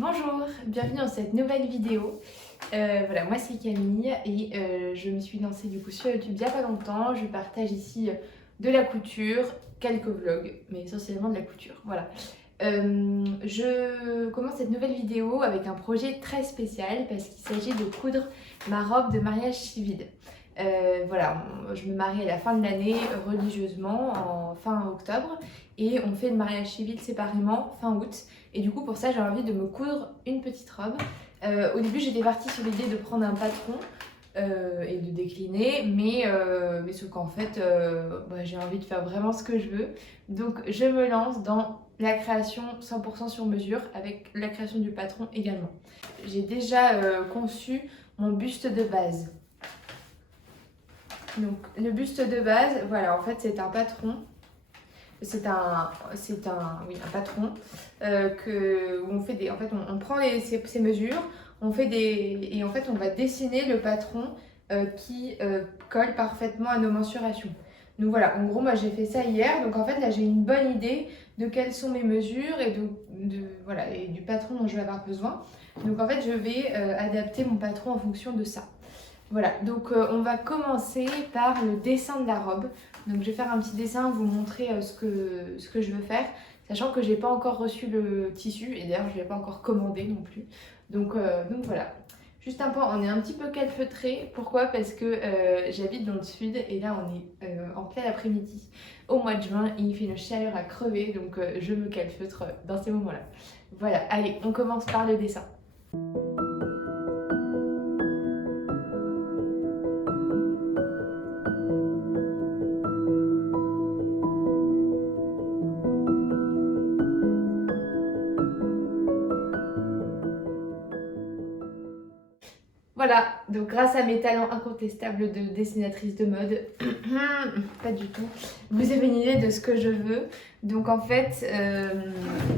Bonjour, bienvenue dans cette nouvelle vidéo. Voilà, moi c'est Camille et je me suis lancée du coup sur YouTube il n'y a pas longtemps. Je partage ici de la couture, quelques vlogs, mais essentiellement de la couture. Voilà. Je commence cette nouvelle vidéo avec un projet très spécial parce qu'il s'agit de coudre ma robe de mariage civil. Voilà, je me marie à la fin de l'année religieusement en fin octobre et on fait le mariage civil séparément fin août. Et du coup pour ça j'ai envie de me coudre une petite robe. Au début j'étais partie sur l'idée de prendre un patron et de décliner, mais sauf qu'en fait j'ai envie de faire vraiment ce que je veux. Donc je me lance dans la création 100% sur mesure avec la création du patron également. J'ai déjà conçu mon buste de base. Donc le buste de base, voilà, en fait c'est un patron. C'est un patron où on fait des, en fait on prend ces mesures, on fait des, et en fait on va dessiner le patron qui colle parfaitement à nos mensurations. Donc voilà, en gros moi j'ai fait ça hier, donc en fait là j'ai une bonne idée de quelles sont mes mesures et voilà, et du patron dont je vais avoir besoin. Donc en fait je vais adapter mon patron en fonction de ça. Voilà, donc on va commencer par le dessin de la robe. Donc je vais faire un petit dessin, vous montrer ce que je veux faire, sachant que je n'ai pas encore reçu le tissu et d'ailleurs je ne l'ai pas encore commandé non plus. Donc voilà. Juste un point, on est un petit peu calfeutré. Pourquoi? Parce que j'habite dans le sud et là on est en plein après-midi au mois de juin et il fait une chaleur à crever, donc je me calfeutre dans ces moments-là. Voilà, allez, on commence par le dessin. Voilà, donc grâce à mes talents incontestables de dessinatrice de mode, pas du tout, vous avez une idée de ce que je veux. Donc en fait,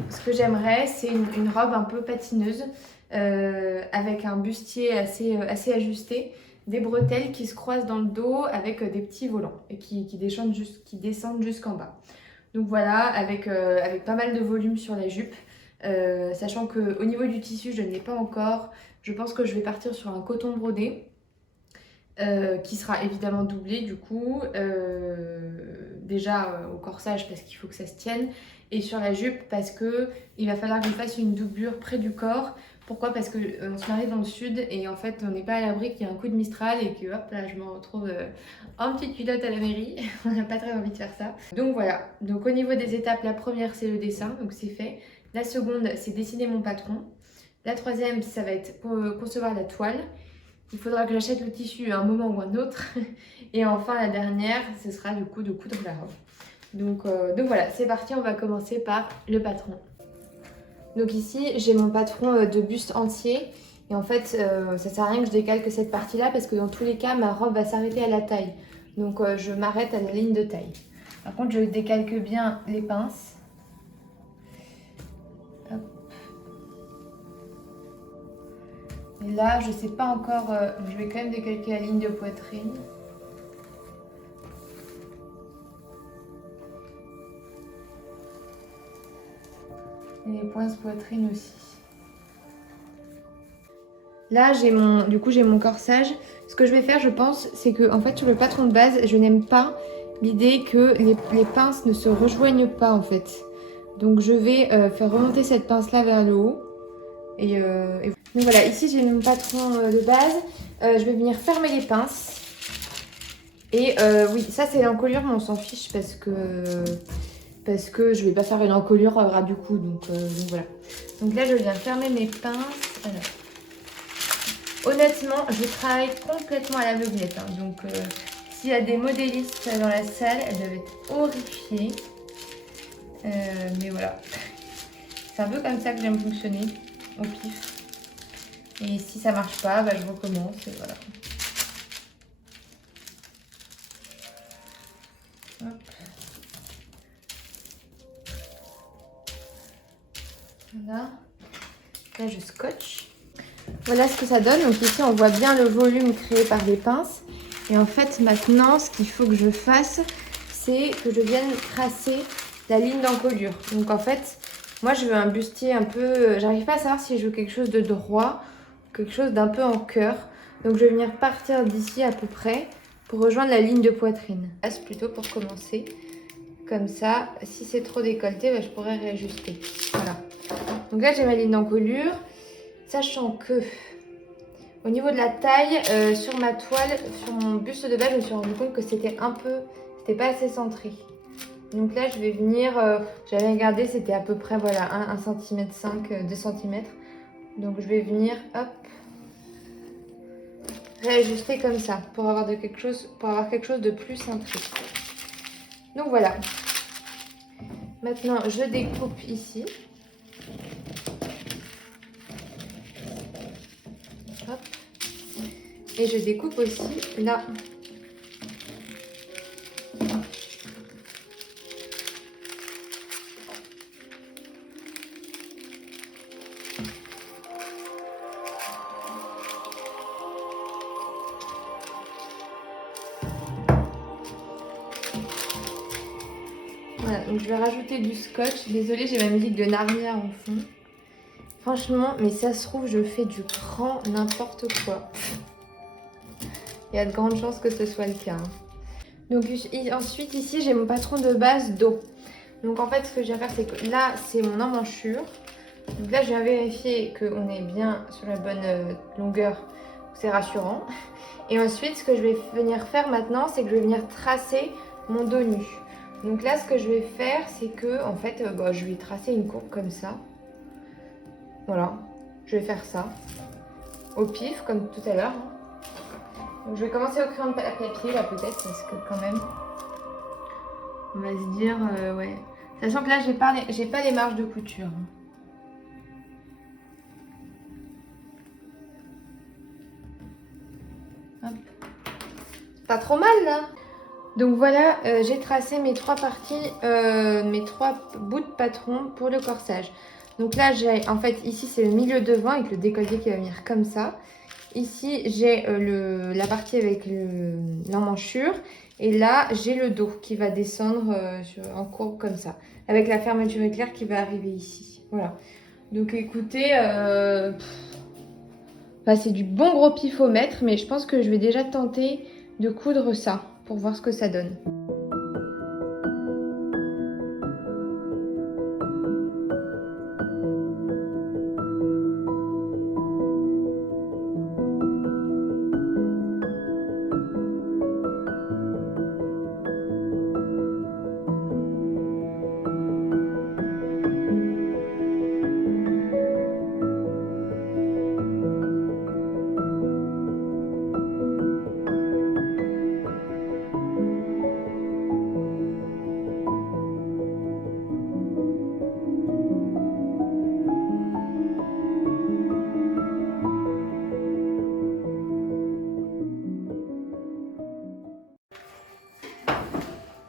ce que j'aimerais, c'est une robe un peu patineuse, avec un bustier assez ajusté, des bretelles qui se croisent dans le dos avec des petits volants et qui descendent jusqu'en bas. Donc voilà, avec pas mal de volume sur la jupe. Sachant qu'au niveau du tissu, je ne l'ai pas encore. Je pense que je vais partir sur un coton brodé qui sera évidemment doublé du coup. Déjà au corsage parce qu'il faut que ça se tienne. Et sur la jupe parce qu'il va falloir que je fasse une doublure près du corps. Pourquoi? Parce qu'on se marie dans le sud et en fait on n'est pas à l'abri qu'il y ait un coup de Mistral et que hop là je me retrouve en petite culotte à la mairie. On n'a pas très envie de faire ça. Donc voilà, donc au niveau des étapes, la première c'est le dessin, donc c'est fait. La seconde c'est dessiner mon patron. La troisième ça va être concevoir la toile. Il faudra que j'achète le tissu à un moment ou un autre. Et enfin la dernière ce sera du coup de coudre la robe. Donc voilà, c'est parti, on va commencer par le patron. Donc ici, j'ai mon patron de buste entier. Et en fait, ça sert à rien que je décalque cette partie-là parce que dans tous les cas, ma robe va s'arrêter à la taille. Donc je m'arrête à la ligne de taille. Par contre, je décalque bien les pinces. Hop. Et là, je sais pas encore, je vais quand même décalquer la ligne de poitrine. Et les pointes poitrine aussi. Là, j'ai mon corsage. Ce que je vais faire, je pense, c'est que en fait, sur le patron de base, je n'aime pas l'idée que les pinces ne se rejoignent pas en fait. Donc, je vais faire remonter cette pince-là vers le haut. Donc voilà, ici j'ai mon patron de base. Je vais venir fermer les pinces. Et oui, ça c'est l'encolure, mais on s'en fiche parce que je vais pas faire une encolure ras du cou. Donc voilà. Donc là, je viens fermer mes pinces. Alors. Honnêtement, je travaille complètement à l'aveuglette. Hein. Donc, s'il y a des modélistes dans la salle, elles doivent être horrifiées. Mais voilà. C'est un peu comme ça que j'aime fonctionner, au pif. Et si ça marche pas, bah, je recommence et voilà. Hop. Voilà. Là, je scotche. Voilà ce que ça donne. Donc ici, on voit bien le volume créé par les pinces. Et en fait, maintenant, ce qu'il faut que je fasse, c'est que je vienne tracer la ligne d'encolure. Donc en fait, Moi, je veux un bustier un peu... J'arrive pas à savoir si je veux quelque chose de droit, quelque chose d'un peu en cœur. Donc, je vais venir partir d'ici à peu près pour rejoindre la ligne de poitrine. Là, c'est plutôt pour commencer. Comme ça, si c'est trop décolleté, bah, je pourrais réajuster. Voilà. Donc là, j'ai ma ligne d'encolure. Sachant que, au niveau de la taille, sur ma toile, sur mon buste de base, je me suis rendu compte que c'était pas assez centré. Donc là, je vais venir, j'avais regardé, c'était à peu près, voilà, 1,5 cm, 2 cm. Donc je vais venir, hop, réajuster comme ça, pour avoir quelque chose de plus centré. Donc voilà. Maintenant, je découpe ici. Hop. Et je découpe aussi là. Voilà, donc je vais rajouter du scotch. Désolée, j'ai ma musique de Narnia en fond. Franchement, mais ça se trouve, je fais du grand n'importe quoi. Il y a de grandes chances que ce soit le cas. Hein. Donc ensuite, ici, j'ai mon patron de base dos. Donc en fait, ce que je viens faire, c'est que là, c'est mon emmanchure. Donc là, je viens vérifier qu'on est bien sur la bonne longueur. C'est rassurant. Et ensuite, ce que je vais venir faire maintenant, c'est que je vais venir tracer mon dos nu. Donc là, ce que je vais faire, c'est que, en fait, je vais tracer une courbe comme ça. Voilà, je vais faire ça. Au pif, comme tout à l'heure. Donc je vais commencer au crayon de papier, là, peut-être, parce que quand même, on va se dire, ouais. Sachant que là, j'ai pas les marges de couture. Hop. Pas trop mal, là. Donc voilà, j'ai tracé mes trois parties, mes trois bouts de patron pour le corsage. Donc là, j'ai en fait, ici, c'est le milieu devant avec le décolleté qui va venir comme ça. Ici, j'ai la partie avec l'emmanchure. Et là, j'ai le dos qui va descendre en courbe comme ça. Avec la fermeture éclair qui va arriver ici. Voilà. Donc écoutez, c'est du bon gros pifomètre. Mais je pense que je vais déjà tenter de coudre ça pour voir ce que ça donne.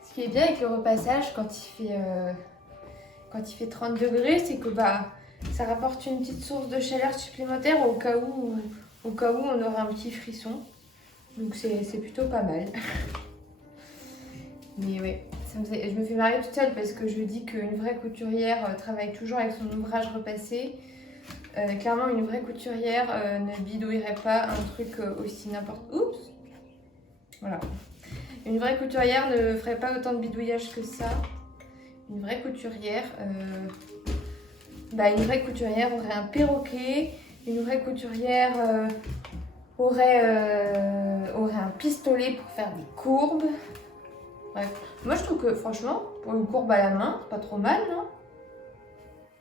Ce qui est bien avec le repassage quand il fait 30 degrés, c'est que ça rapporte une petite source de chaleur supplémentaire au cas où on aurait un petit frisson. Donc c'est plutôt pas mal. Mais ouais, je me fais marrer toute seule parce que je dis qu'une vraie couturière travaille toujours avec son ouvrage repassé. Clairement, une vraie couturière ne bidouillerait pas un truc aussi n'importe... Oups! Voilà. Une vraie couturière ne ferait pas autant de bidouillage que ça. Une vraie couturière aurait un perroquet. Une vraie couturière aurait un pistolet pour faire des courbes. Bref. Moi, je trouve que, franchement, pour une courbe à la main, c'est pas trop mal, non?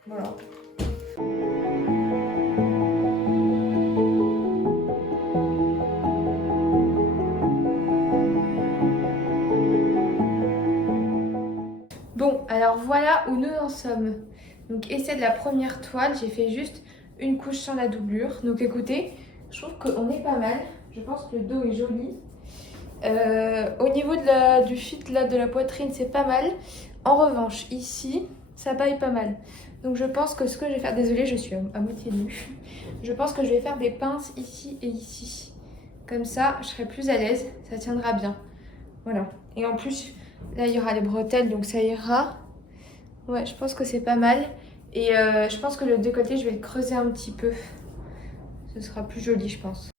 Voilà. Bon, alors voilà où nous en sommes. Donc, essai de la première toile, j'ai fait juste une couche sans la doublure. Donc, écoutez, je trouve qu'on est pas mal. Je pense que le dos est joli. Au niveau du fit là, de la poitrine, c'est pas mal. En revanche, ici, ça baille pas mal. Donc, je pense que ce que je vais faire... Désolée, je suis à moitié nue. Je pense que je vais faire des pinces ici et ici. Comme ça, je serai plus à l'aise. Ça tiendra bien. Voilà. Et en plus... Là, il y aura les bretelles, donc ça ira. Ouais, je pense que c'est pas mal. Et je pense que le décolleté, je vais le creuser un petit peu. Ce sera plus joli, je pense.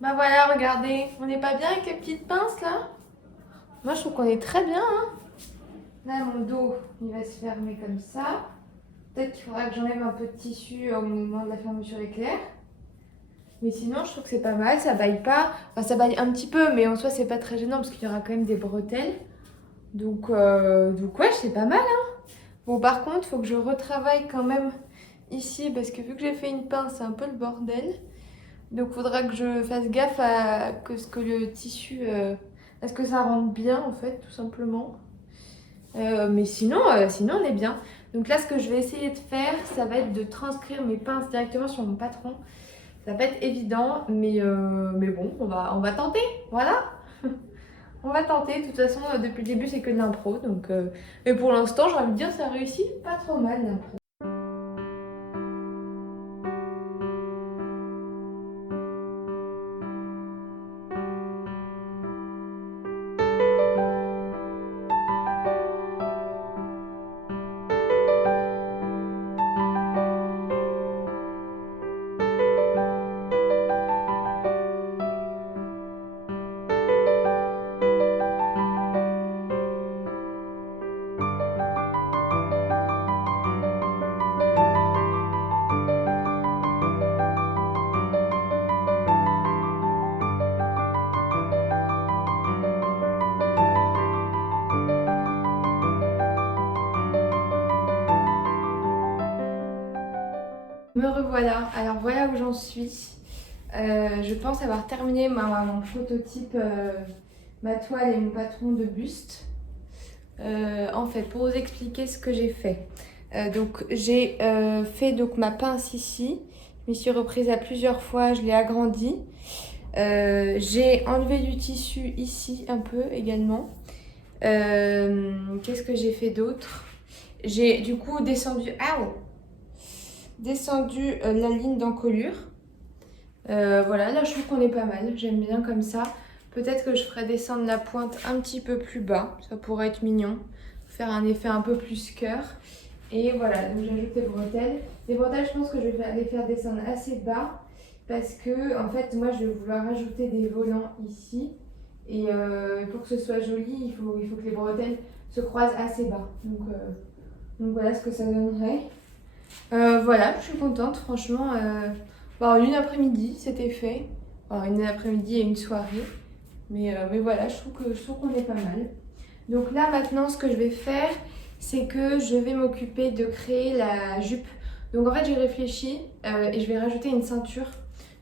Bah voilà, regardez, on n'est pas bien avec les petites pinces là? Moi je trouve qu'on est très bien, hein. Là mon dos, il va se fermer comme ça. Peut-être qu'il faudra que j'enlève un peu de tissu au moment de la fermeture éclair. Mais sinon, je trouve que c'est pas mal, ça baille pas. Enfin, ça baille un petit peu, mais en soi, c'est pas très gênant parce qu'il y aura quand même des bretelles. Donc ouais, c'est pas mal, hein. Bon, par contre, faut que je retravaille quand même ici parce que vu que j'ai fait une pince, c'est un peu le bordel. Donc, faudra que je fasse gaffe à ce que le tissu, à ce que ça rentre bien, en fait, tout simplement. Mais sinon, on est bien. Donc là, ce que je vais essayer de faire, ça va être de transcrire mes pinces directement sur mon patron. Ça va pas être évident, mais bon, on va tenter, voilà. On va tenter, de toute façon, depuis le début, c'est que de l'impro. Mais pour l'instant, j'ai envie de dire, ça réussit pas trop mal l'impro. Me revoilà. Alors voilà où j'en suis. Je pense avoir terminé mon prototype, ma toile et mon patron de buste. En fait, pour vous expliquer ce que j'ai fait. Donc j'ai fait ma pince ici. Je m'y suis reprise à plusieurs fois, je l'ai agrandie. J'ai enlevé du tissu ici un peu également. Qu'est-ce que j'ai fait d'autre? J'ai du coup descendu la ligne d'encolure. Voilà, là je trouve qu'on est pas mal, j'aime bien comme ça. Peut-être que je ferai descendre la pointe un petit peu plus bas, ça pourrait être mignon. Faire un effet un peu plus cœur. Et voilà, donc j'ajoute les bretelles. Les bretelles, je pense que je vais les faire descendre assez bas parce que en fait, moi je vais vouloir ajouter des volants ici. Et pour que ce soit joli, il faut que les bretelles se croisent assez bas. Donc voilà ce que ça donnerait. Voilà, je suis contente, franchement. Une après-midi, c'était fait. Alors, une après-midi et une soirée. Mais voilà, je trouve qu'on est pas mal. Donc là, maintenant, ce que je vais faire, c'est que je vais m'occuper de créer la jupe. Donc en fait, j'ai réfléchi et je vais rajouter une ceinture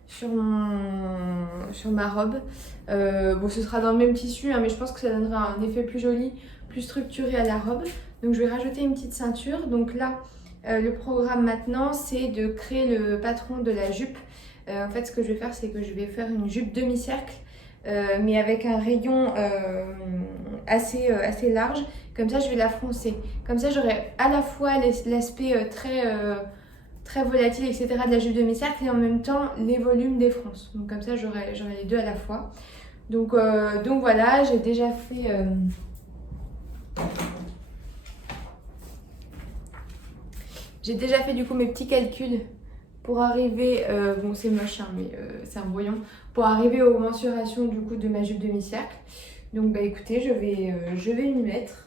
sur ma robe. Bon, ce sera dans le même tissu, hein, mais je pense que ça donnera un effet plus joli, plus structuré à la robe. Donc je vais rajouter une petite ceinture. Donc là, le programme maintenant, c'est de créer le patron de la jupe. En fait, ce que je vais faire, c'est que je vais faire une jupe demi-cercle, mais avec un rayon assez large. Comme ça, je vais la froncer. Comme ça, j'aurai à la fois l'aspect très volatile, etc. de la jupe demi-cercle et en même temps les volumes des fronces. Donc comme ça, j'aurai les deux à la fois. Donc voilà, j'ai déjà fait... J'ai déjà fait du coup mes petits calculs pour arriver, bon c'est moche hein, mais c'est un brouillon, pour arriver aux mensurations du coup de ma jupe demi-cercle. Donc bah écoutez, je vais m'y mettre.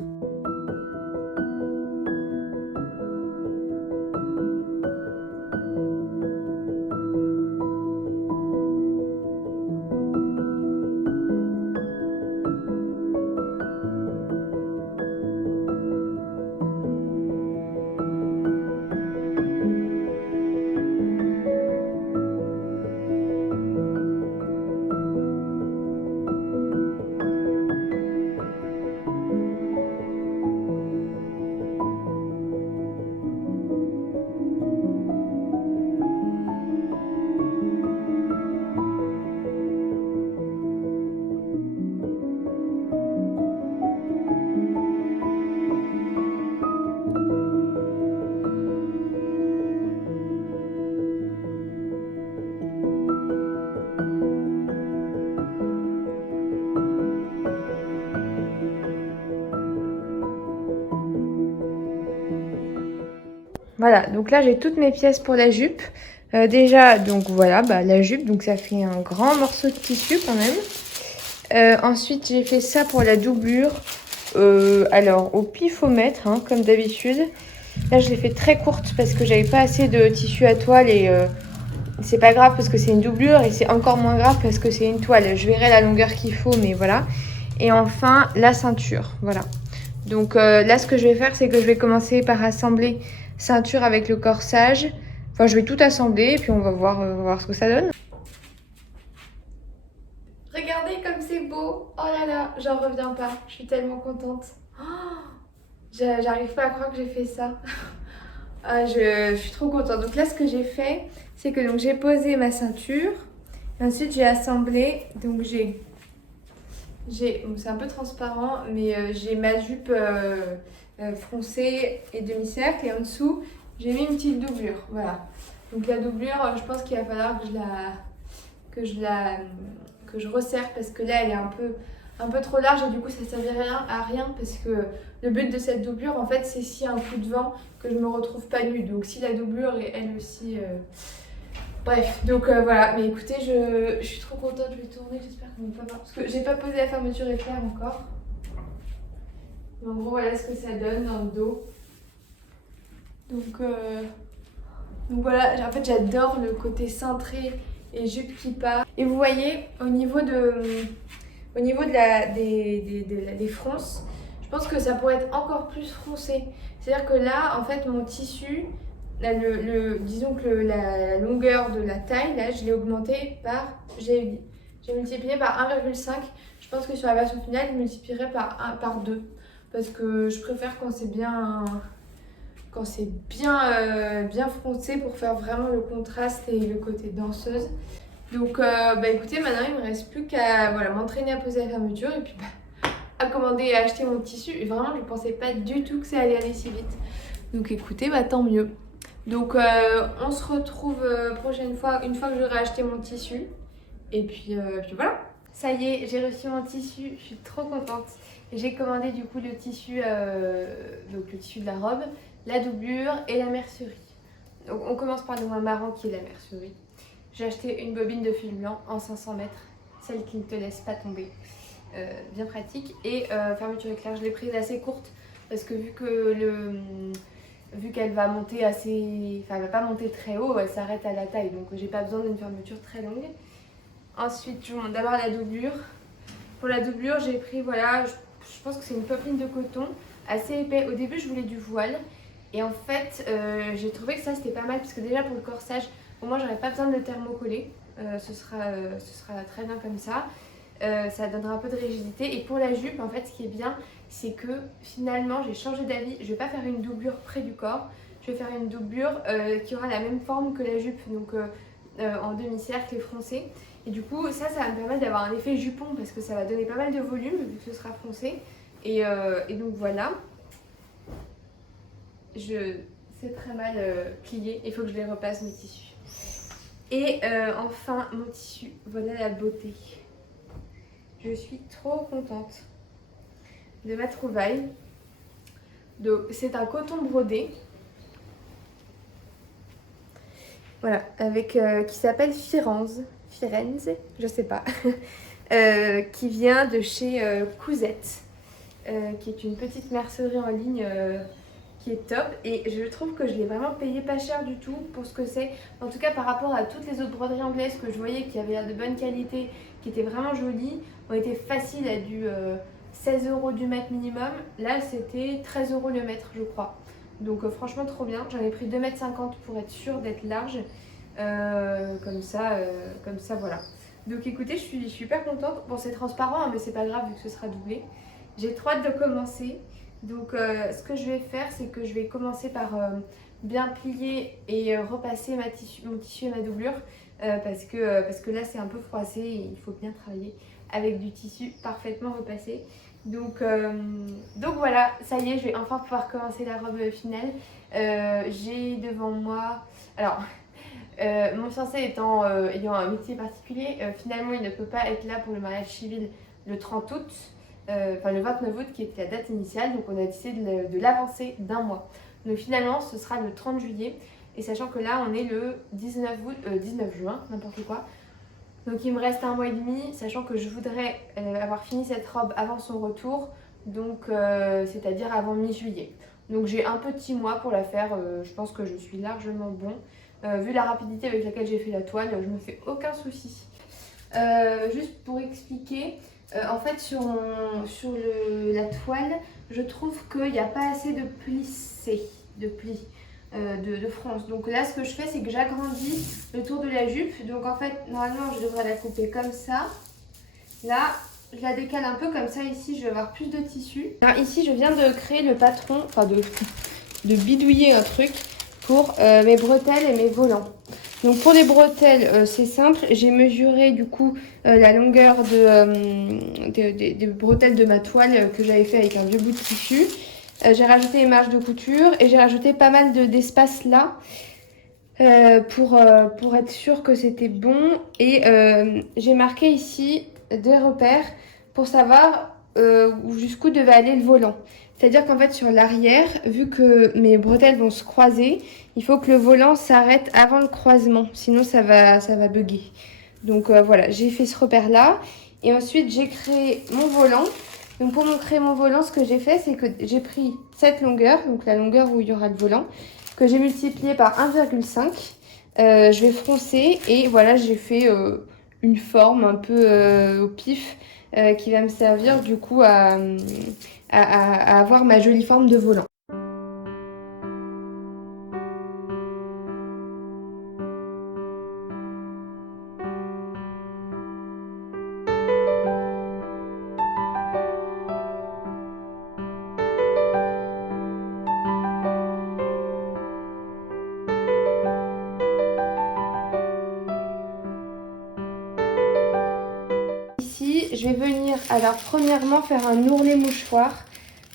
Voilà, donc là j'ai toutes mes pièces pour la jupe. Déjà, donc voilà, la jupe, donc ça fait un grand morceau de tissu quand même. Ensuite, j'ai fait ça pour la doublure. Alors, au pifomètre, hein, comme d'habitude. Là, je l'ai fait très courte parce que j'avais pas assez de tissu à toile et c'est pas grave parce que c'est une doublure et c'est encore moins grave parce que c'est une toile. Je verrai la longueur qu'il faut, mais voilà. Et enfin, la ceinture, voilà. Donc là, ce que je vais faire, c'est que je vais commencer par assembler ceinture avec le corsage. Enfin, je vais tout assembler et puis on va voir ce que ça donne. Regardez comme c'est beau. Oh là là, j'en reviens pas. Je suis tellement contente. Oh, j'arrive pas à croire que j'ai fait ça. Ah, je suis trop contente. Donc là, ce que j'ai fait, c'est que donc j'ai posé ma ceinture. Et ensuite, j'ai assemblé. Donc bon, c'est un peu transparent, mais j'ai ma jupe froncée et demi-cercle. Et en dessous, j'ai mis une petite doublure. Voilà. Donc la doublure, je pense qu'il va falloir que je resserre parce que là, elle est un peu trop large et du coup, ça ne servirait à rien parce que le but de cette doublure, en fait, c'est si un coup de vent que je me retrouve pas nue. Donc si la doublure est elle aussi... Bref, donc voilà. Mais écoutez, je suis trop contente, je vais tourner, j'espère qu'on va pas voir. Parce que j'ai pas posé la fermeture éclair encore. Mais en gros, voilà ce que ça donne dans le dos. Donc voilà, en fait j'adore le côté cintré et jupe qui part. Et vous voyez, au niveau des fronces, je pense que ça pourrait être encore plus froncé. C'est-à-dire que là, en fait, mon tissu, là, disons que la longueur de la taille, là, je l'ai augmenté j'ai multiplié par 1,5. Je pense que sur la version finale, je multiplierai par 2. Parce que je préfère quand c'est bien froncé pour faire vraiment le contraste et le côté danseuse. Donc écoutez, maintenant il me reste plus qu'à m'entraîner à poser la fermeture et puis à commander et à acheter mon tissu. Et vraiment, je ne pensais pas du tout que ça allait aller si vite. Donc écoutez, tant mieux. Donc on se retrouve prochaine fois, une fois que j'aurai acheté mon tissu. Et puis voilà. Ça y est, j'ai reçu mon tissu, je suis trop contente. J'ai commandé du coup le tissu de la robe, la doublure et la mercerie. Donc on commence par le moins marrant qui est la mercerie. J'ai acheté une bobine de fil blanc en 500 mètres, celle qui ne te laisse pas tomber. Bien pratique. Et fermeture éclair, je l'ai prise assez courte parce que vu qu'elle va monter elle va pas monter très haut, elle s'arrête à la taille, donc j'ai pas besoin d'une fermeture très longue. Ensuite, je montre d'abord la doublure. Pour la doublure, j'ai pris, je pense que c'est une popeline de coton assez épais. Au début, je voulais du voile. Et en fait, j'ai trouvé que ça, c'était pas mal. Parce que déjà, pour le corsage, pour moi, j'aurais pas besoin de le thermocoller. Ce sera très bien comme ça. Ça donnera un peu de rigidité. Et pour la jupe, en fait, ce qui est bien, c'est que finalement, j'ai changé d'avis. Je vais pas faire une doublure près du corps. Je vais faire une doublure qui aura la même forme que la jupe. Donc, en demi-cercle et froncé. Et du coup, ça va me permettre d'avoir un effet jupon parce que ça va donner pas mal de volume vu que ce sera foncé. Et donc voilà. C'est très mal plié. Il faut que je les repasse mes tissus. Et enfin, mon tissu. Voilà la beauté. Je suis trop contente de ma trouvaille. Donc, c'est un coton brodé. Voilà, qui s'appelle Firenze, je sais pas, qui vient de chez Cousette, qui est une petite mercerie en ligne qui est top. Et je trouve que je l'ai vraiment payé pas cher du tout pour ce que c'est. En tout cas, par rapport à toutes les autres broderies anglaises que je voyais qui avaient l'air de bonne qualité, qui étaient vraiment jolies, ont été faciles à du 16 € du mètre minimum. Là, c'était 13 € le mètre, je crois. Donc franchement trop bien, j'en ai pris 2,50 m pour être sûre d'être large, comme ça voilà. Donc écoutez, je suis super contente. Bon, c'est transparent hein, mais c'est pas grave vu que ce sera doublé. J'ai trop hâte de commencer. Donc ce que je vais faire, c'est que je vais commencer par bien plier et repasser mon tissu et ma doublure parce que là c'est un peu froissé et il faut bien travailler avec du tissu parfaitement repassé. Donc voilà, ça y est, je vais enfin pouvoir commencer la robe finale. J'ai devant moi... Alors, mon fiancé ayant un métier particulier, finalement il ne peut pas être là pour le mariage civil le 30 août, le 29 août qui était la date initiale. Donc on a décidé de l'avancer d'un mois. Donc finalement ce sera le 30 juillet. Et sachant que là on est le 19 juin, n'importe quoi. Donc il me reste un mois et demi, sachant que je voudrais avoir fini cette robe avant son retour, donc c'est-à-dire avant mi-juillet. Donc j'ai un petit mois pour la faire, je pense que je suis largement bon. Vu la rapidité avec laquelle j'ai fait la toile, je me fais aucun souci. Juste pour expliquer, en fait sur la toile, je trouve qu'il n'y a pas assez de plissé, de plis. De France. Donc là ce que je fais c'est que j'agrandis le tour de la jupe. Donc en fait normalement je devrais la couper comme ça. Là je la décale un peu comme ça. Ici je vais avoir plus de tissu. Alors ici je viens de créer le patron, enfin de bidouiller un truc pour mes bretelles et mes volants. Donc pour les bretelles c'est simple, j'ai mesuré du coup la longueur des bretelles de ma toile que j'avais fait avec un vieux bout de tissu. J'ai rajouté les marges de couture et j'ai rajouté pas mal d'espace là pour être sûre que c'était bon. Et j'ai marqué ici des repères pour savoir jusqu'où devait aller le volant. C'est-à-dire qu'en fait sur l'arrière, vu que mes bretelles vont se croiser, il faut que le volant s'arrête avant le croisement, sinon ça va bugger. Donc voilà, j'ai fait ce repère là et ensuite j'ai créé mon volant. Donc pour me créer mon volant, ce que j'ai fait, c'est que j'ai pris cette longueur, donc la longueur où il y aura le volant, que j'ai multiplié par 1,5. Je vais froncer et voilà, j'ai fait une forme un peu au pif qui va me servir du coup à avoir ma jolie forme de volant. Je vais venir alors premièrement faire un ourlet mouchoir.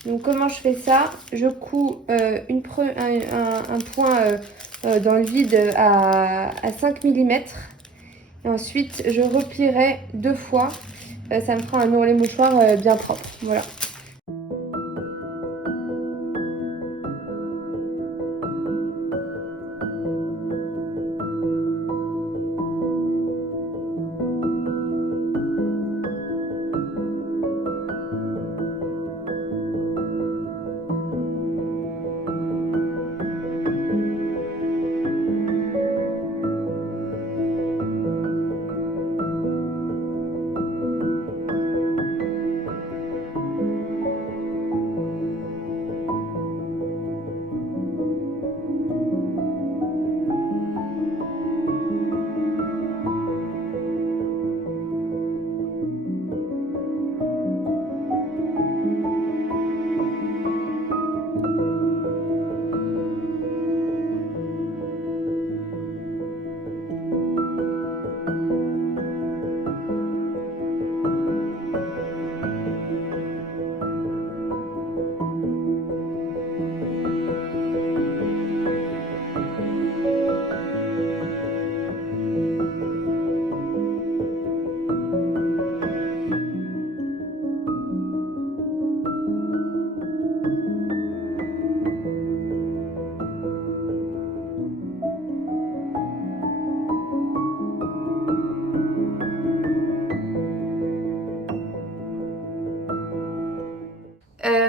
Donc comment je fais ça? Je couds un point dans le vide à 5 mm. Et ensuite je replierai 2 fois. Ça me fera un ourlet mouchoir bien propre. Voilà.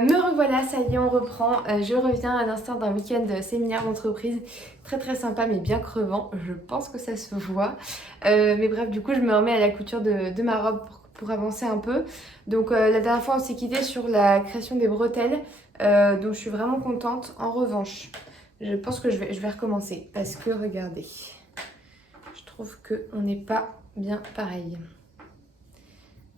Me revoilà, ça y est, on reprend. Je reviens à l'instant d'un week-end séminaire d'entreprise très très sympa mais bien crevant. Je pense que ça se voit. Mais bref, du coup, je me remets à la couture de ma robe pour avancer un peu. Donc la dernière fois, on s'est quitté sur la création des bretelles. Donc je suis vraiment contente. En revanche, je pense que je vais recommencer parce que regardez, je trouve qu'on n'est pas bien pareil.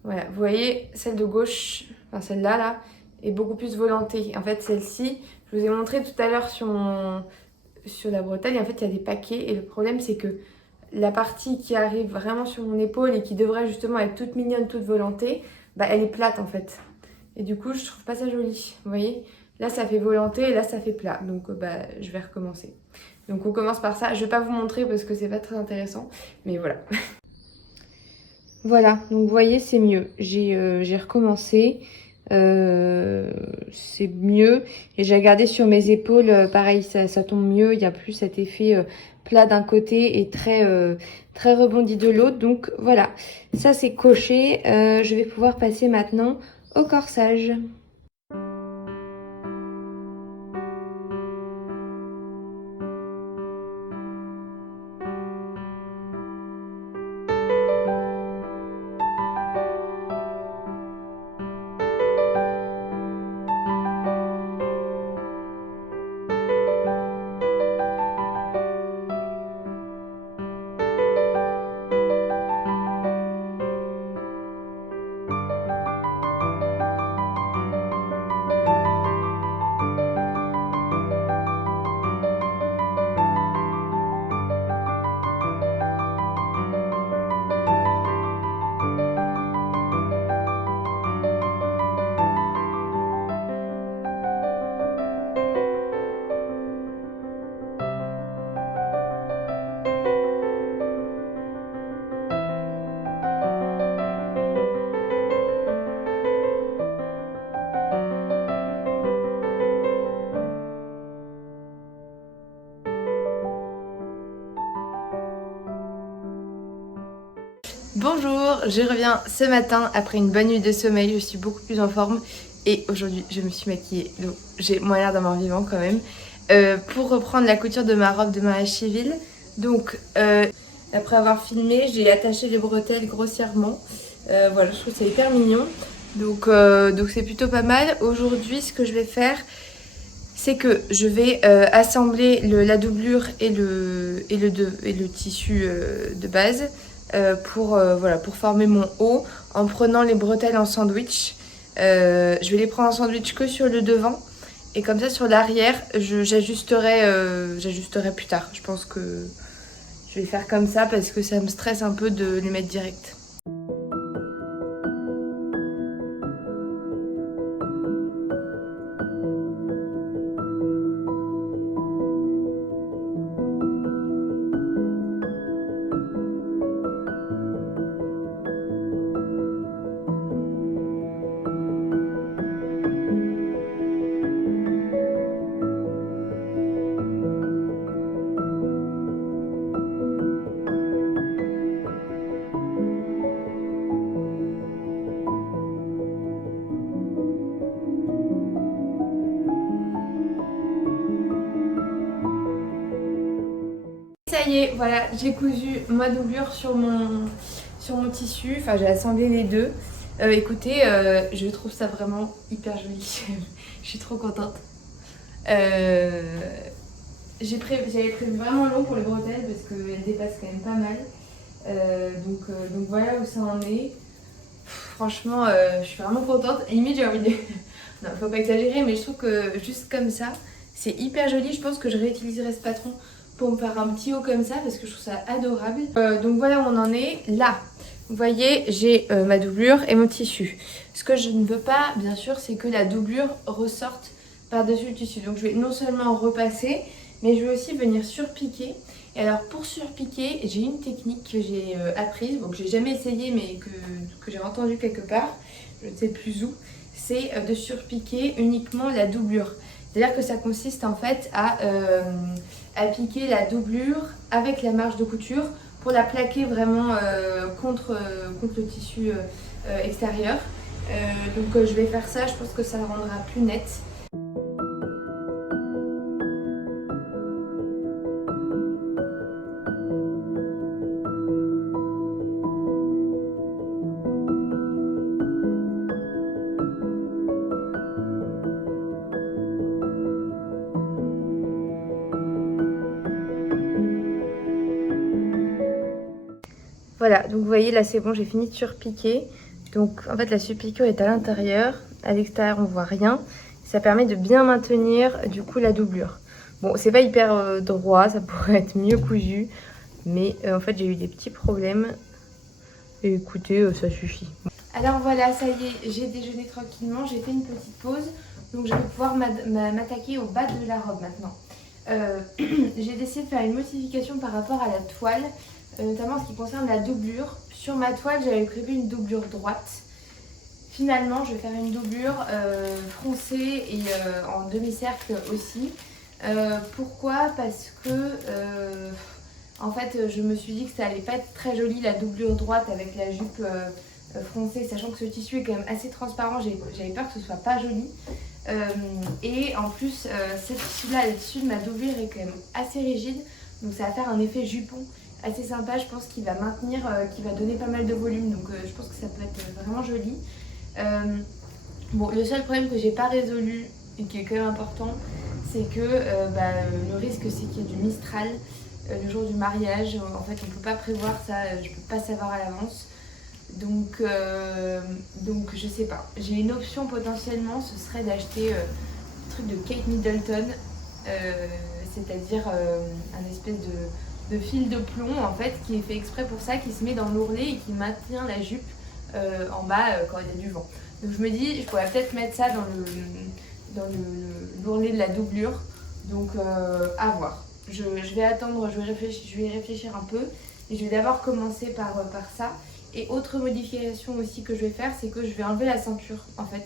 Voilà, vous voyez, celle de gauche, enfin celle-là, là, est beaucoup plus volantée. En fait, celle-ci, je vous ai montré tout à l'heure sur la bretelle, et en fait, il y a des paquets. Et le problème, c'est que la partie qui arrive vraiment sur mon épaule et qui devrait justement être toute mignonne, toute volantée, bah, elle est plate, en fait. Et du coup, je trouve pas ça joli. Vous voyez, là, ça fait volanté et là, ça fait plat. Donc, bah, je vais recommencer. Donc, on commence par ça. Je vais pas vous montrer parce que c'est pas très intéressant. Mais voilà. Voilà, donc vous voyez, c'est mieux. J'ai recommencé. c'est mieux. Et j'ai regardé sur mes épaules, pareil, ça tombe mieux. Il n'y a plus cet effet plat d'un côté et très rebondi de l'autre. Donc voilà, ça c'est coché. Je vais pouvoir passer maintenant au corsage. Bonjour, je reviens ce matin après une bonne nuit de sommeil, je suis beaucoup plus en forme et aujourd'hui je me suis maquillée, donc j'ai moins l'air d'un mort vivant quand même, pour reprendre la couture de ma robe de mariage civil. Donc après avoir filmé, j'ai attaché les bretelles grossièrement, voilà, je trouve que c'est hyper mignon, donc c'est plutôt pas mal. Aujourd'hui ce que je vais faire, c'est que je vais assembler la doublure et le tissu de base. Voilà, pour former mon haut en prenant les bretelles en sandwich. Je vais les prendre en sandwich que sur le devant et comme ça sur l'arrière j'ajusterai plus tard. Je pense que je vais faire comme ça parce que ça me stresse un peu de les mettre direct. Ça y est, voilà, j'ai cousu ma doublure sur mon tissu, enfin j'ai assemblé les deux. Écoutez, je trouve ça vraiment hyper joli, je suis trop contente. J'avais prévu vraiment long pour les bretelles parce qu'elles dépassent quand même pas mal. Donc voilà où ça en est. Franchement, je suis vraiment contente. Limite, j'ai envie de... Non, faut pas exagérer, mais je trouve que juste comme ça, c'est hyper joli. Je pense que je réutiliserai ce patron pour me faire un petit haut comme ça parce que je trouve ça adorable. Donc voilà où on en est. Là, vous voyez, j'ai ma doublure et mon tissu. Ce que je ne veux pas, bien sûr, c'est que la doublure ressorte par-dessus le tissu. Donc je vais non seulement repasser, mais je vais aussi venir surpiquer. Et alors pour surpiquer, j'ai une technique que j'ai apprise, bon, que j'ai jamais essayé mais que j'ai entendu quelque part, je ne sais plus où, c'est de surpiquer uniquement la doublure. C'est-à-dire que ça consiste en fait à piquer la doublure avec la marge de couture pour la plaquer vraiment contre le tissu extérieur. Donc je vais faire ça, je pense que ça le rendra plus net. Voilà, donc vous voyez là c'est bon, j'ai fini de surpiquer. Donc en fait la surpiqûre est à l'intérieur, à l'extérieur on voit rien. Ça permet de bien maintenir du coup la doublure. Bon, c'est pas hyper droit, ça pourrait être mieux cousu. Mais en fait j'ai eu des petits problèmes. Et écoutez, ça suffit. Alors voilà, ça y est, j'ai déjeuné tranquillement, j'ai fait une petite pause. Donc je vais pouvoir m'attaquer au bas de la robe maintenant. J'ai décidé de faire une modification par rapport à la toile. Notamment en ce qui concerne la doublure. Sur ma toile, j'avais prévu une doublure droite. finalement je vais faire une doublure froncée et en demi-cercle aussi. Pourquoi? Parce que en fait je me suis dit que ça allait pas être très joli la doublure droite avec la jupe froncée, sachant que ce tissu est quand même assez transparent, j'avais peur que ce soit pas joli. Et en plus ce tissu là, le tissu de ma doublure est quand même assez rigide, donc ça va faire un effet jupon assez sympa, je pense qu'il va maintenir, qui va donner pas mal de volume, donc je pense que ça peut être vraiment joli. Bon, le seul problème que j'ai pas résolu et qui est quand même important, c'est que le risque c'est qu'il y ait du Mistral le jour du mariage. En fait on peut pas prévoir ça, je peux pas savoir à l'avance. Donc je sais pas. J'ai une option potentiellement, ce serait d'acheter un truc de Kate Middleton, c'est-à-dire un espèce de fil de plomb en fait qui est fait exprès pour ça, qui se met dans l'ourlet et qui maintient la jupe en bas quand il y a du vent. Donc je me dis, je pourrais peut-être mettre ça dans l'ourlet de la doublure. Donc à voir. Je vais attendre, je vais réfléchir un peu. Et je vais d'abord commencer par ça. Et autre modification aussi que je vais faire, c'est que je vais enlever la ceinture en fait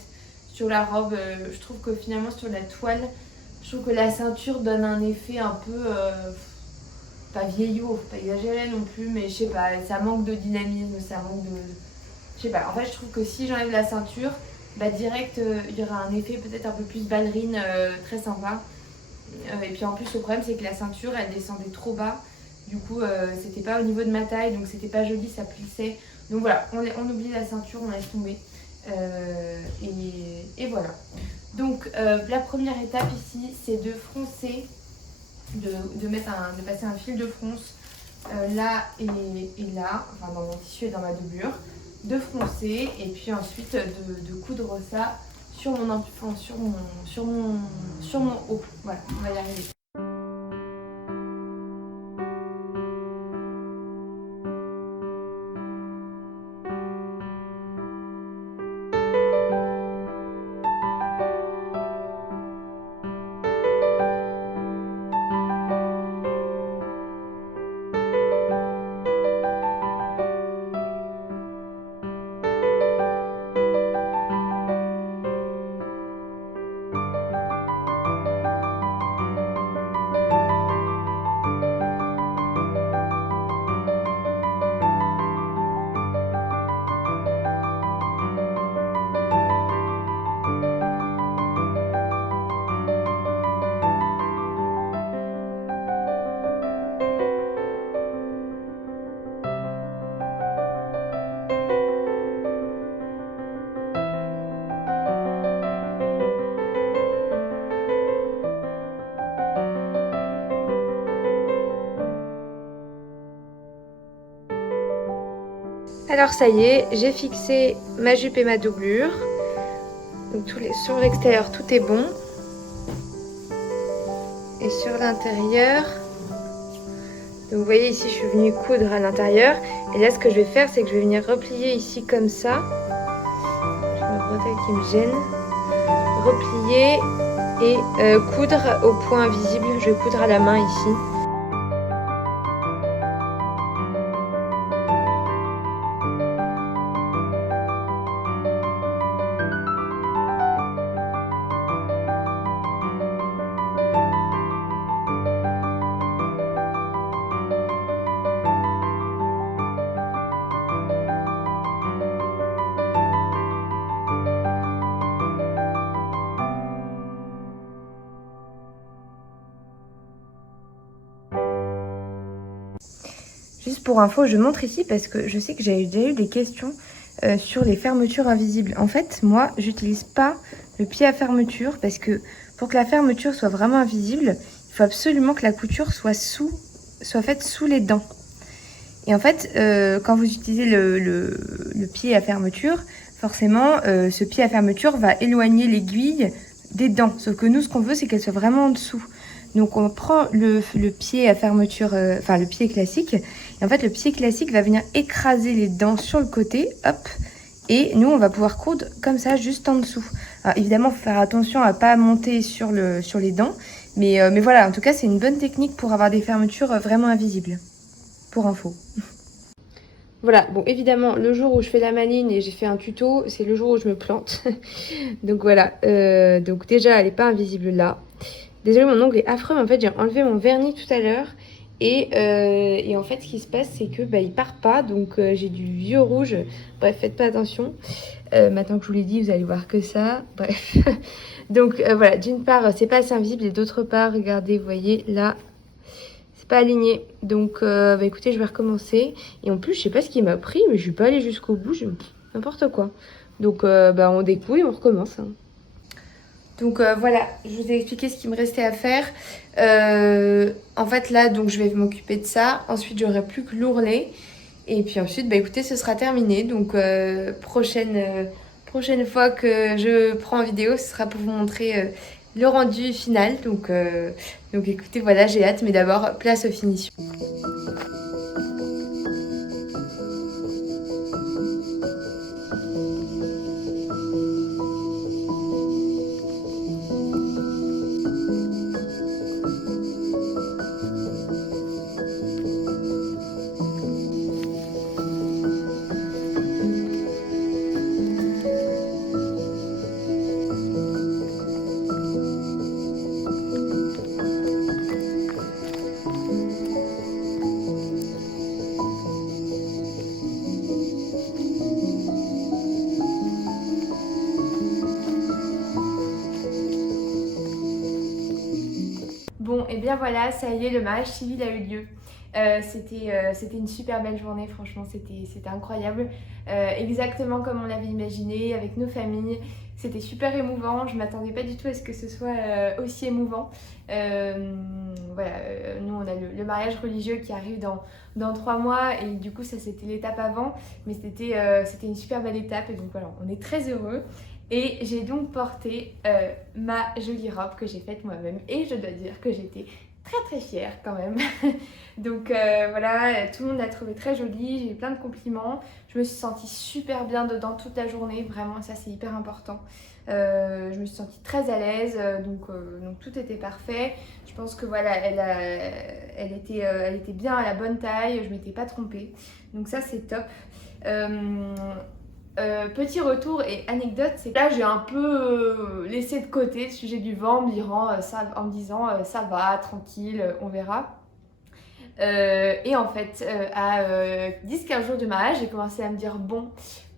sur la robe. Je trouve que finalement sur la toile, je trouve que la ceinture donne un effet un peu pas vieillot, faut pas exagérer non plus, mais je sais pas, ça manque de dynamisme, ça manque de... Je sais pas, en fait je trouve que si j'enlève la ceinture, direct il y aura un effet peut-être un peu plus ballerine, très sympa. Et puis en plus le problème c'est que la ceinture elle descendait trop bas. Du coup c'était pas au niveau de ma taille, donc c'était pas joli, ça plissait. Donc voilà, on oublie la ceinture, on laisse tomber. Et voilà. Donc la première étape ici, c'est de froncer, de passer un fil de fronce là et là, enfin dans mon tissu et dans ma doublure, de froncer et puis ensuite de coudre ça sur mon haut. Voilà, on va y arriver. Alors ça y est, j'ai fixé ma jupe et ma doublure. Donc sur l'extérieur tout est bon. Et sur l'intérieur, donc vous voyez ici je suis venue coudre à l'intérieur. Et là ce que je vais faire c'est que je vais venir replier ici comme ça. J'ai ma bretelle qui me gêne. Replier et coudre au point visible. Je vais coudre à la main ici. Juste pour info, je montre ici parce que je sais que j'ai déjà eu des questions sur les fermetures invisibles. En fait, moi, j'utilise pas le pied à fermeture parce que pour que la fermeture soit vraiment invisible, il faut absolument que la couture soit faite sous les dents. Et en fait, quand vous utilisez le pied à fermeture, forcément, ce pied à fermeture va éloigner l'aiguille des dents. Sauf que nous, ce qu'on veut, c'est qu'elle soit vraiment en dessous. Donc on prend le pied à fermeture, le pied classique. Et en fait, le pied classique va venir écraser les dents sur le côté, hop. Et nous, on va pouvoir coudre comme ça, juste en dessous. Alors évidemment, il faut faire attention à ne pas monter sur les dents. Mais voilà, en tout cas, c'est une bonne technique pour avoir des fermetures vraiment invisibles. Pour info. Voilà, bon évidemment le jour où je fais la manine et j'ai fait un tuto, c'est le jour où je me plante. Donc voilà, donc déjà elle est pas invisible là. Désolée, mon ongle est affreux, mais en fait j'ai enlevé mon vernis tout à l'heure. Et en fait ce qui se passe c'est que bah, il part pas, donc j'ai du vieux rouge. Bref, faites pas attention. Maintenant que je vous l'ai dit, vous allez voir que ça. Bref. Donc voilà, d'une part c'est pas assez invisible et d'autre part, regardez, vous voyez là, c'est pas aligné. Donc bah écoutez, je vais recommencer. Et en plus je sais pas ce qui m'a pris, mais je suis pas allée jusqu'au bout, n'importe quoi. Donc bah on découpe et on recommence, hein. Donc voilà, je vous ai expliqué ce qui me restait à faire. En fait là, donc je vais m'occuper de ça. Ensuite, j'aurai plus que l'ourlet. Et puis ensuite, bah écoutez, ce sera terminé. Donc prochaine fois que je prends en vidéo, ce sera pour vous montrer le rendu final. Donc écoutez, voilà, j'ai hâte. Mais d'abord, place aux finitions. Bon, et bien voilà, ça y est, le mariage civil a eu lieu. C'était une super belle journée, franchement, c'était incroyable. Exactement comme on l'avait imaginé, avec nos familles. C'était super émouvant, je m'attendais pas du tout à ce que ce soit aussi émouvant. Voilà, nous on a le mariage religieux qui arrive dans 3 mois et du coup ça c'était l'étape avant, mais c'était une super belle étape et donc voilà, on est très heureux. Et j'ai donc porté ma jolie robe que j'ai faite moi-même et je dois dire que j'étais très très fière quand même. Donc voilà, tout le monde l'a trouvée très jolie, j'ai eu plein de compliments. Je me suis sentie super bien dedans toute la journée, vraiment ça c'est hyper important. Je me suis sentie très à l'aise, donc tout était parfait. Je pense que voilà, elle était bien à la bonne taille, je m'étais pas trompée. Donc ça c'est top. Petit retour et anecdote, c'est que là j'ai un peu laissé de côté le sujet du vent en me disant ça va, tranquille, on verra. Et en fait, à 10-15 jours de mariage, j'ai commencé à me dire bon,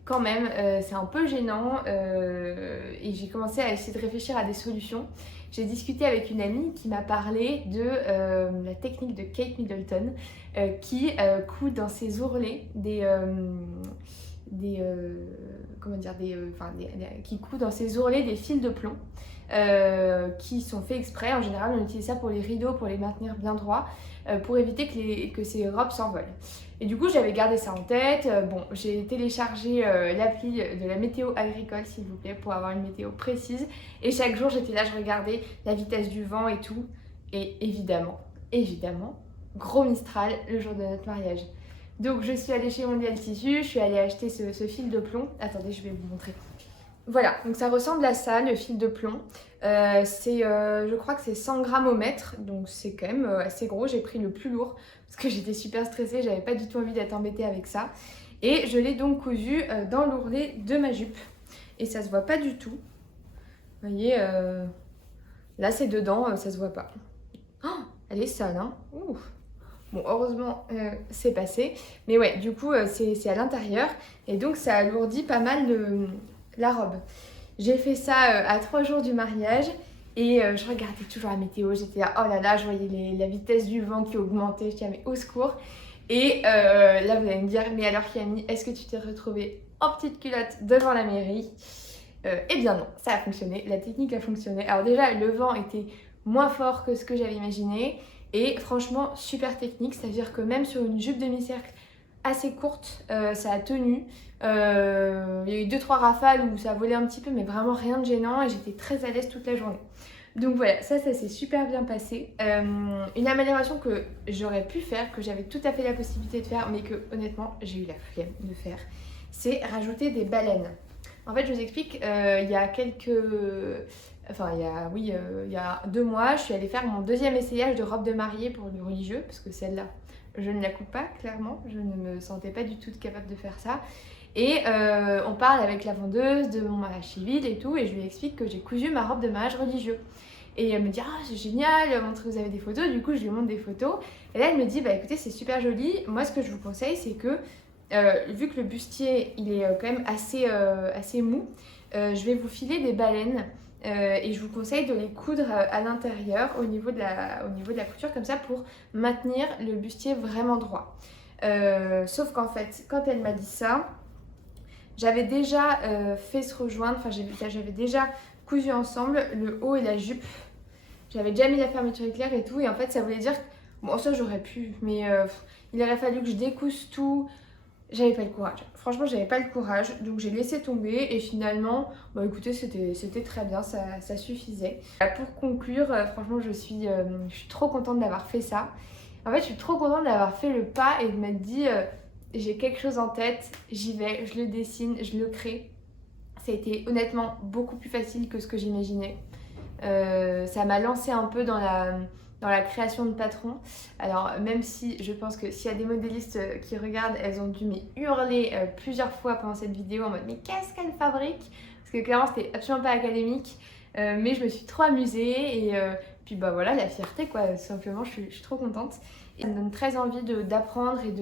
quand même, c'est un peu gênant et j'ai commencé à essayer de réfléchir à des solutions. J'ai discuté avec une amie qui m'a parlé de la technique de Kate Middleton qui coud dans ses ourlets qui coud dans ses ourlets des fils de plomb qui sont faits exprès. En général, on utilise ça pour les rideaux, pour les maintenir bien droits, pour éviter que ces robes s'envolent. Et du coup, j'avais gardé ça en tête. Bon, j'ai téléchargé l'appli de la météo agricole, s'il vous plaît, pour avoir une météo précise. Et chaque jour, j'étais là, je regardais la vitesse du vent et tout. Et évidemment, gros Mistral le jour de notre mariage. Donc je suis allée chez Mondial Tissu, je suis allée acheter ce fil de plomb. Attendez, je vais vous montrer. Voilà, donc ça ressemble à ça, le fil de plomb. Je crois que c'est 100 grammes au mètre, donc c'est quand même assez gros. J'ai pris le plus lourd parce que j'étais super stressée, j'avais pas du tout envie d'être embêtée avec ça. Et je l'ai donc cousu dans l'ourlet de ma jupe. Et ça se voit pas du tout. Vous voyez, là c'est dedans, ça se voit pas. Oh, elle est sale, hein. Ouf. Bon, heureusement, c'est passé. Mais ouais, du coup, c'est à l'intérieur. Et donc, ça alourdit pas mal la robe. J'ai fait ça à 3 jours du mariage. Et je regardais toujours la météo. J'étais là, oh là là, je voyais la vitesse du vent qui augmentait. Je disais, mais au secours. Et là, vous allez me dire, mais alors Camille, est-ce que tu t'es retrouvée en petite culotte devant la mairie? Eh bien non, ça a fonctionné. La technique a fonctionné. Alors déjà, le vent était moins fort que ce que j'avais imaginé. Et franchement, super technique, c'est-à-dire que même sur une jupe demi-cercle assez courte, ça a tenu. Il y a eu 2-3 rafales où ça a volé un petit peu, mais vraiment rien de gênant et j'étais très à l'aise toute la journée. Donc voilà, ça s'est super bien passé. Une amélioration que j'aurais pu faire, que j'avais tout à fait la possibilité de faire, mais que honnêtement, j'ai eu la flemme de faire, c'est rajouter des baleines. En fait, je vous explique, il y a il y a 2 mois, je suis allée faire mon 2e essayage de robe de mariée pour le religieux, parce que celle-là, je ne la coupe pas, clairement. Je ne me sentais pas du tout capable de faire ça. Et on parle avec la vendeuse de mon mariage civil et tout, et je lui explique que j'ai cousu ma robe de mariage religieux. Et elle me dit, ah c'est génial, montrez, vous avez des photos. Du coup, je lui montre des photos. Et là, elle me dit, bah écoutez, c'est super joli. Moi, ce que je vous conseille, c'est que, vu que le bustier, il est quand même assez mou, je vais vous filer des baleines. Et je vous conseille de les coudre à l'intérieur, au niveau de la couture, comme ça, pour maintenir le bustier vraiment droit. Sauf qu'en fait, quand elle m'a dit ça, j'avais déjà fait se rejoindre, enfin j'avais déjà cousu ensemble le haut et la jupe. J'avais déjà mis la fermeture éclair et tout, et en fait ça voulait dire que, bon ça j'aurais pu, mais il aurait fallu que je décousse tout. J'avais pas le courage. Franchement, j'avais pas le courage, donc j'ai laissé tomber et finalement, bah écoutez, c'était très bien, ça suffisait. Pour conclure, franchement, je suis trop contente d'avoir fait ça. En fait, je suis trop contente d'avoir fait le pas et de m'être dit, j'ai quelque chose en tête, j'y vais, je le dessine, je le crée. Ça a été honnêtement beaucoup plus facile que ce que j'imaginais. Ça m'a lancé un peu dans la création de patrons. Alors même si je pense que s'il y a des modélistes qui regardent, elles ont dû hurler plusieurs fois pendant cette vidéo en mode mais qu'est-ce qu'elle fabrique? Parce que clairement c'était absolument pas académique, mais je me suis trop amusée et puis bah voilà, la fierté quoi, simplement je suis trop contente. Et ça me donne très envie d'apprendre et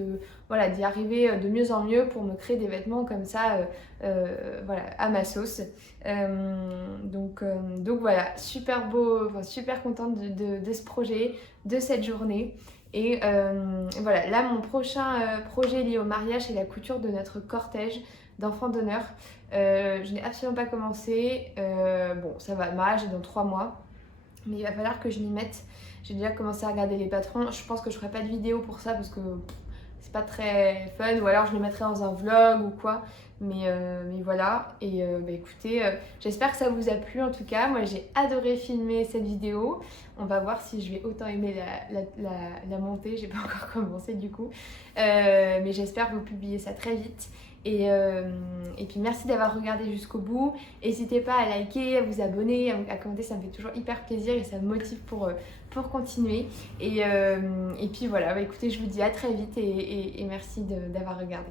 voilà, d'y arriver de mieux en mieux pour me créer des vêtements comme ça voilà, à ma sauce. Donc voilà, super beau, enfin, super contente de ce projet, de cette journée. Et voilà, là mon prochain projet lié au mariage, c'est la couture de notre cortège d'enfants d'honneur. Je n'ai absolument pas commencé. Bon, ça va, le mariage est dans 3 mois, mais il va falloir que je m'y mette. J'ai déjà commencé à regarder les patrons. Je pense que je ferai pas de vidéo pour ça parce que c'est pas très fun, ou alors je le mettrai dans un vlog ou quoi. Mais voilà, et bah écoutez, j'espère que ça vous a plu en tout cas. Moi j'ai adoré filmer cette vidéo. On va voir si je vais autant aimer la monter. J'ai pas encore commencé du coup. Mais j'espère vous publier ça très vite. Et puis merci d'avoir regardé jusqu'au bout. N'hésitez pas à liker, à vous abonner, à commenter, ça me fait toujours hyper plaisir et ça me motive pour continuer. Et puis voilà, bah écoutez, je vous dis à très vite et merci d'avoir regardé.